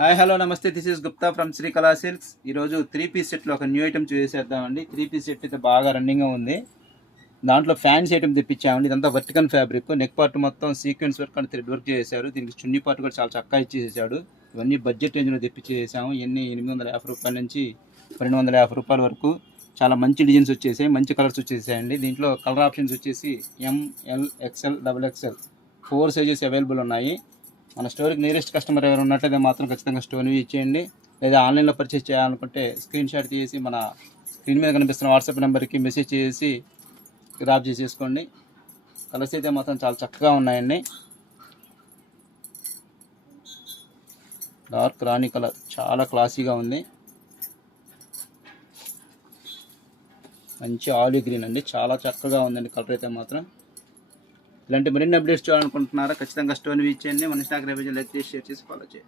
Hi hello నమస్తే, this is Gupta from Srikala silks. ఈరోజు 3 piece సెట్లో ఒక న్యూ ఐటమ్ చూసేద్దామండి. 3 పీస్ సెట్ అయితే బాగా రన్నింగ్గా ఉంది. దాంట్లో ఫ్యాన్సీ ఐటమ్ తెప్పించామండి. ఇదంతా వర్టికల్ ఫ్యాబ్రిక్, నెక్ పార్ట్ మొత్తం sequence work and thread work చేశారు. దీనికి చున్నీ పార్ట్ కూడా చాలా చక్కగా ఇచ్చేసాడు. ఇవన్నీ బడ్జెట్ రేంజ్లో తెప్పించేసాము. ఇవన్నీ 850 రూపాయల నుంచి 250 రూపాయల వరకు చాలా మంచి డిజైన్స్ వచ్చేసాయి, మంచి కలర్స్ వచ్చేసాయండి. దీంట్లో కలర్ ఆప్షన్స్ వచ్చేసి M L XL XXL 4 sizes available ఉన్నాయి. మన స్టోర్కి నియరెస్ట్ కస్టమర్ ఎవరు ఉన్నట్లయితే మాత్రం ఖచ్చితంగా స్టోర్ ఇచ్చేయండి. లేదా ఆన్లైన్లో పర్చేస్ చేయాలనుకుంటే స్క్రీన్ షాట్ తీసి మన స్క్రీన్ మీద కనిపిస్తున్న వాట్సాప్ నెంబర్కి మెసేజ్ చేసి గ్రాప్ చేసేసుకోండి. కలర్స్ అయితే మాత్రం చాలా చక్కగా ఉన్నాయండి. డార్క్ రాణి కలర్ చాలా క్లాసీగా ఉంది. మంచి ఆలివ్ గ్రీన్ అండి, చాలా చక్కగా ఉందండి కలర్ అయితే మాత్రం. ఇలాంటి మరిన్ని అప్డేట్స్ చూడాలనుకుంటున్నారా? ఖచ్చితంగా స్టోర్ ఇచ్చేయండి. మన ఇన్స్టాగ్రామ్ పేజ్ లైక్ చేసి షేర్ చేసి ఫాలో చేయండి.